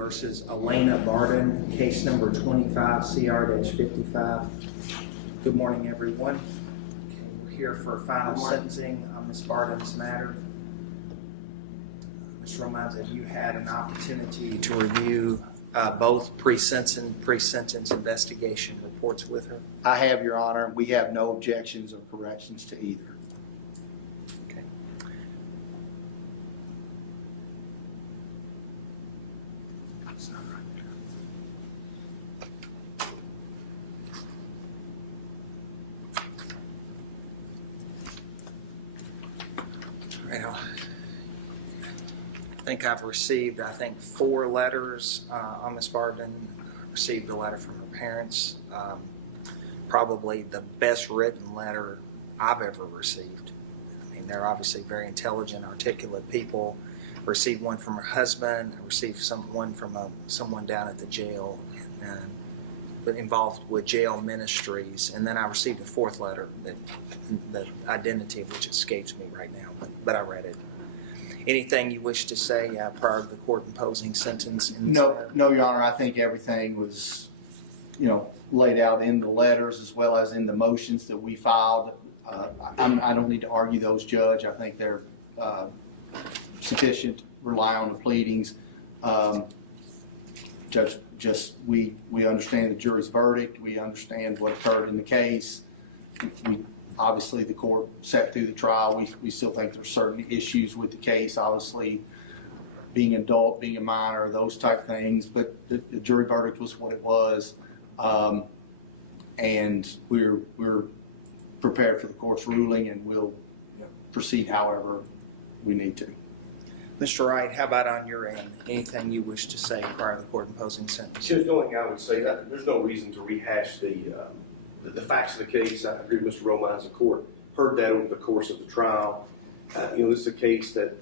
versus Elena Barden, case number 25CR-55. Good morning, everyone. Okay, we're here for final sentencing on Ms. Barden's matter. Ms. Romines, have you had an opportunity to review both pre-sentence investigation reports with her? I have, Your Honor. We have no objections or corrections to either. Okay. It's not right there. Well, I think I've received, 4 letters on Ms. Barden. I received a letter from her parents. Probably the best written letter I've ever received. I mean, they're obviously very intelligent, articulate people. I received one from her husband. I received one from someone down at the jail, but involved with jail ministries. And then I received a 4th letter, the identity of which escapes me right now, but I read it. Anything you wish to say prior to the court imposing sentence? No, Your Honor. I think everything was, laid out in the letters as well as in the motions that we filed. I don't need to argue those, Judge. I think they're sufficient to rely on the pleadings. Judge, we understand the jury's verdict. We understand what occurred in the case. Obviously, the court sat through the trial. We still think there's certain issues with the case, obviously, being adult, being a minor, those type things. But the jury verdict was what it was. And we're prepared for the court's ruling, and we'll proceed however we need to. Mr. Wright, how about on your end? Anything you wish to say prior to the court imposing sentence? Judge, the only thing I would say that there's no reason to rehash the facts of the case. I agree with Mr. Romines. The court heard that over the course of the trial. This is a case that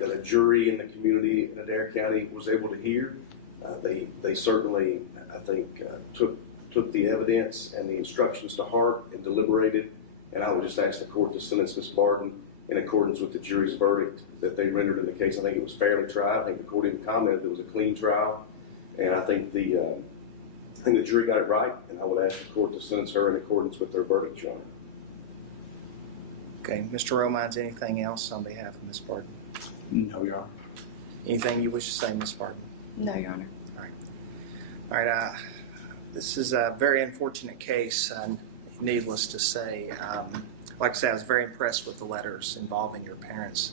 a jury in the community in Adair County was able to hear. They certainly, I think, took the evidence and the instructions to heart and deliberated. And I would just ask the court to sentence Ms. Barden in accordance with the jury's verdict that they rendered in the case. I think it was fairly tried. I think the court even commented it was a clean trial. And I think the jury got it right, and I would ask the court to sentence her in accordance with their verdict, Your Honor. Okay, Mr. Romines, anything else on behalf of Ms. Barden? No, Your Honor. Anything you wish to say, Ms. Barden? No, Your Honor. All right. This is a very unfortunate case, needless to say. Like I said, I was very impressed with the letters involving your parents.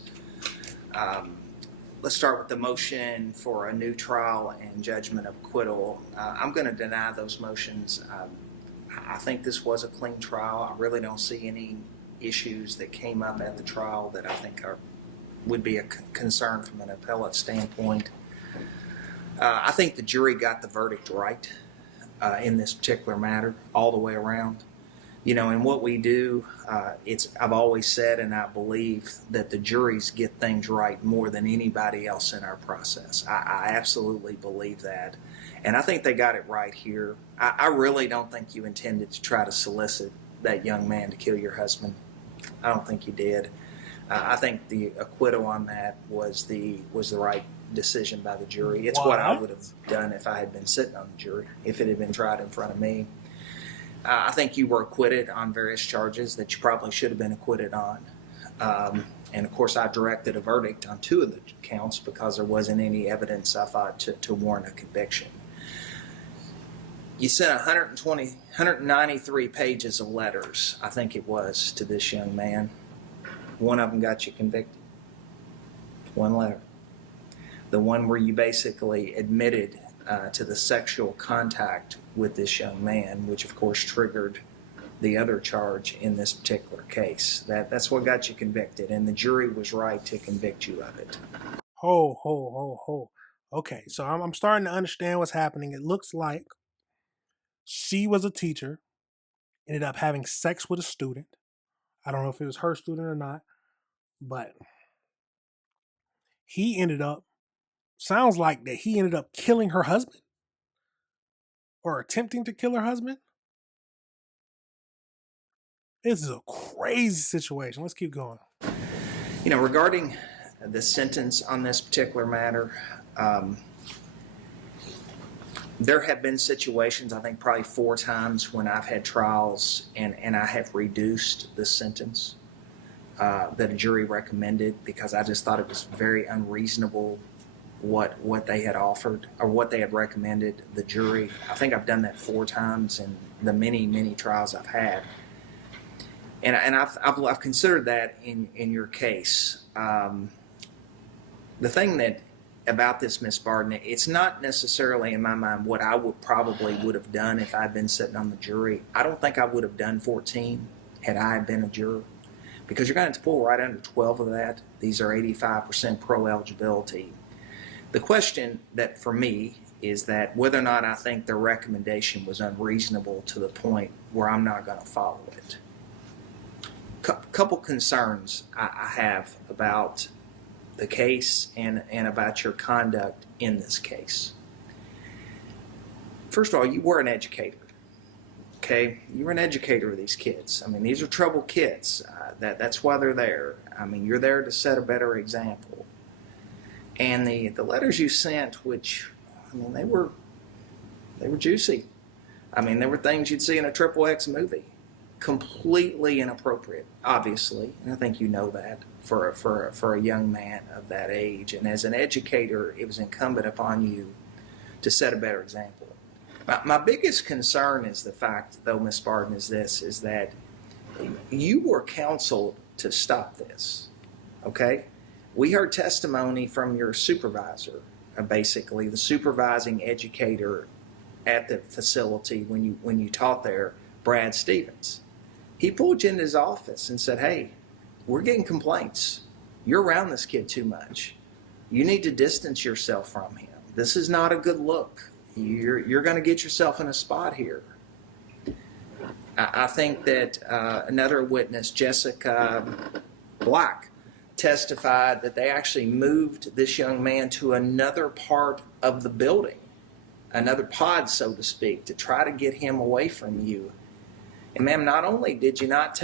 Let's start with the motion for a new trial and judgment of acquittal. I'm going to deny those motions. I think this was a clean trial. I really don't see any issues that came up at the trial that I think would be a concern from an appellate standpoint. I think the jury got the verdict right in this particular matter all the way around. And what we do, I've always said, and I believe that the juries get things right more than anybody else in our process. I absolutely believe that. And I think they got it right here. I really don't think you intended to try to solicit that young man to kill your husband. I don't think you did. I think the acquittal on that was the right decision by the jury. It's what I would have done if I had been sitting on the jury, if it had been tried in front of me. I think you were acquitted on various charges that you probably should have been acquitted on. And of course, I directed a verdict on 2 of the counts because there wasn't any evidence, I thought, to warrant a conviction. You sent 193 pages of letters, I think it was, to this young man. One of them got you convicted. 1 letter. The one where you basically admitted to the sexual contact with this young man, which of course triggered the other charge in this particular case. That's what got you convicted, and the jury was right to convict you of it. Ho. Okay, so I'm starting to understand what's happening. It looks like she was a teacher, ended up having sex with a student. I don't know if it was her student or not, but sounds like that he ended up killing her husband or attempting to kill her husband. This is a crazy situation. Let's keep going. Regarding the sentence on this particular matter, There have been situations, I think probably 4 times, when I've had trials and I have reduced the sentence that a jury recommended because I just thought it was very unreasonable what they had offered or what they had recommended the jury. I think I've done that 4 times in the many trials I've had, and I've considered that in your case. The thing that about this, Miss Barden, it's not necessarily in my mind what I would have done if I'd been sitting on the jury. I don't think I would have done 14 had I been a juror, because you're going to pull right under 12 of that. These are 85% pro eligibility. The question that for me is that whether or not I think the recommendation was unreasonable to the point where I'm not going to follow it. Couple concerns I have about the case and about your conduct in this case. First of all, you were an educator. Okay, you were an educator of these kids. I mean, these are troubled kids. That's why they're there. I mean, you're there to set a better example. And the letters you sent, which, I mean, they were juicy. I mean, there were things you'd see in a XXX movie. Completely inappropriate, obviously, and I think you know that for a young man of that age. And as an educator, it was incumbent upon you to set a better example. My biggest concern is the fact, though, Ms. Barden, is that you were counseled to stop this, okay? We heard testimony from your supervisor, basically the supervising educator at the facility when you taught there, Brad Stevens. He pulled you into his office and said, hey, we're getting complaints. You're around this kid too much. You need to distance yourself from him. This is not a good look. You're going to get yourself in a spot here. I think that another witness, Jessica Black, testified that they actually moved this young man to another part of the building, another pod, so to speak, to try to get him away from you. And ma'am, not only did you not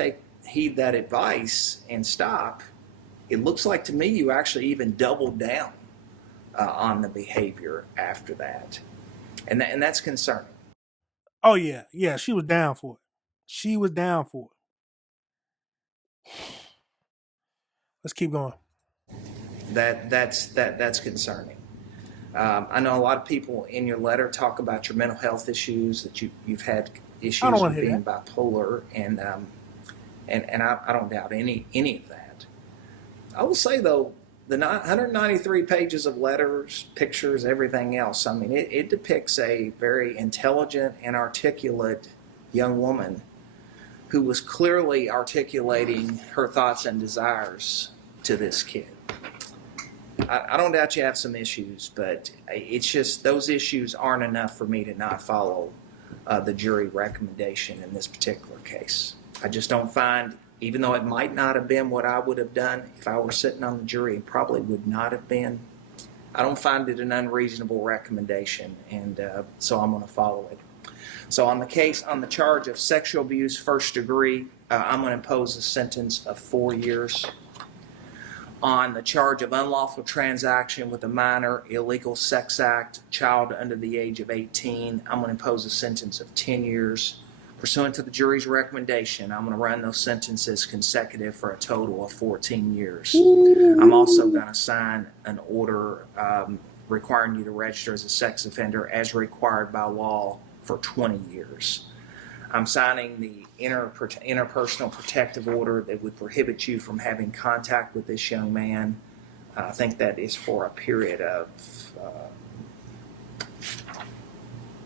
heed that advice and stop, it looks like to me you actually even doubled down on the behavior after that. And that's concerning. Oh yeah, she was down for it. She was down for it. Let's keep going. That's concerning. I know a lot of people in your letter talk about your mental health issues, that you've had issues with being bipolar, and I don't doubt any of that. I will say though, the 193 pages of letters, pictures, everything else, I mean, it depicts a very intelligent and articulate young woman who was clearly articulating her thoughts and desires to this kid. I don't doubt you have some issues, but it's just those issues aren't enough for me to not follow the jury recommendation in this particular case. I just don't find, even though it might not have been what I would have done if I were sitting on the jury, it probably would not have been. I don't find it an unreasonable recommendation, and so I'm going to follow it. So on the charge of sexual abuse, first degree, I'm going to impose a sentence of 4 years. On the charge of unlawful transaction with a minor, illegal sex act, child under the age of 18, I'm going to impose a sentence of 10 years. Pursuant to the jury's recommendation, I'm going to run those sentences consecutive for a total of 14 years. I'm also going to sign an order requiring you to register as a sex offender as required by law for 20 years. I'm signing the interpersonal protective order that would prohibit you from having contact with this young man. I think that is for a period of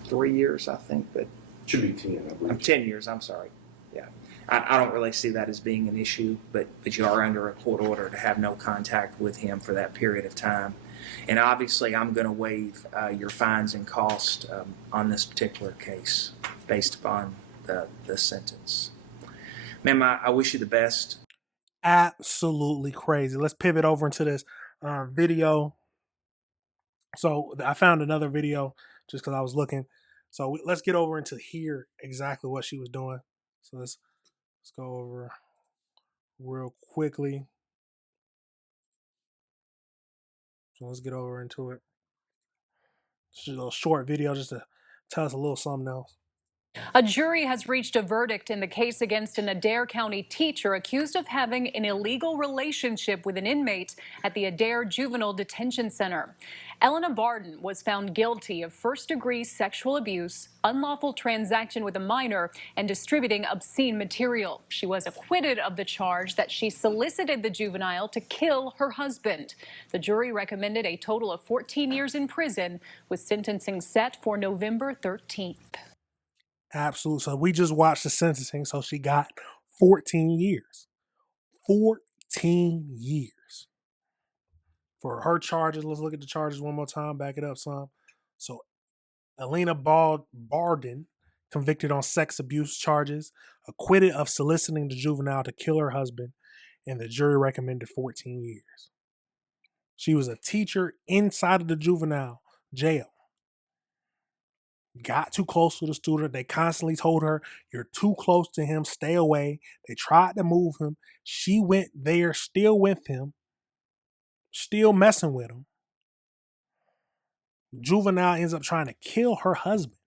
3 years, I think, but Should be 10, I believe. 10 years, I'm sorry. Yeah. I don't really see that as being an issue, but you are under a court order to have no contact with him for that period of time. And obviously, I'm going to waive your fines and costs on this particular case based upon the sentence. Ma'am, I wish you the best. Absolutely crazy. Let's pivot over into this video. So I found another video just because I was looking. So let's get over into here exactly what she was doing. So let's go over real quickly. So let's get over into it. It's just a little short video just to tell us a little something else. A jury has reached a verdict in the case against an Adair County teacher accused of having an illegal relationship with an inmate at the Adair Juvenile Detention Center. Elena Barden was found guilty of first-degree sexual abuse, unlawful transaction with a minor, and distributing obscene material. She was acquitted of the charge that she solicited the juvenile to kill her husband. The jury recommended a total of 14 years in prison, with sentencing set for November 13th. Absolutely. So we just watched the sentencing. So she got 14 years. 14 years. For her charges, let's look at the charges one more time, back it up some. So Elena Barden, convicted on sex abuse charges, acquitted of soliciting the juvenile to kill her husband, and the jury recommended 14 years. She was a teacher inside of the juvenile jail. Got too close to the student. They constantly told her, you're too close to him, stay away. They tried to move him. She went there, still with him, still messing with him. Juvenile ends up trying to kill her husband.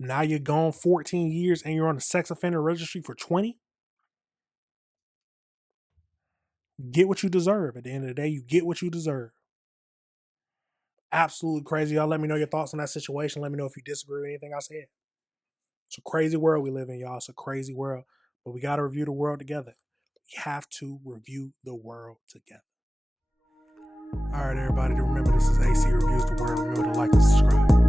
Now you're gone 14 years and you're on the sex offender registry for 20? Get what you deserve. At the end of the day, you get what you deserve. Absolutely crazy. Y'all let me know your thoughts on that situation. Let me know if you disagree with anything I said. It's a crazy world we live in, y'all. It's a crazy world. But we got to review the world together. We have to review the world together. All right, everybody, remember this is AC Reviews the World. Remember to like and subscribe.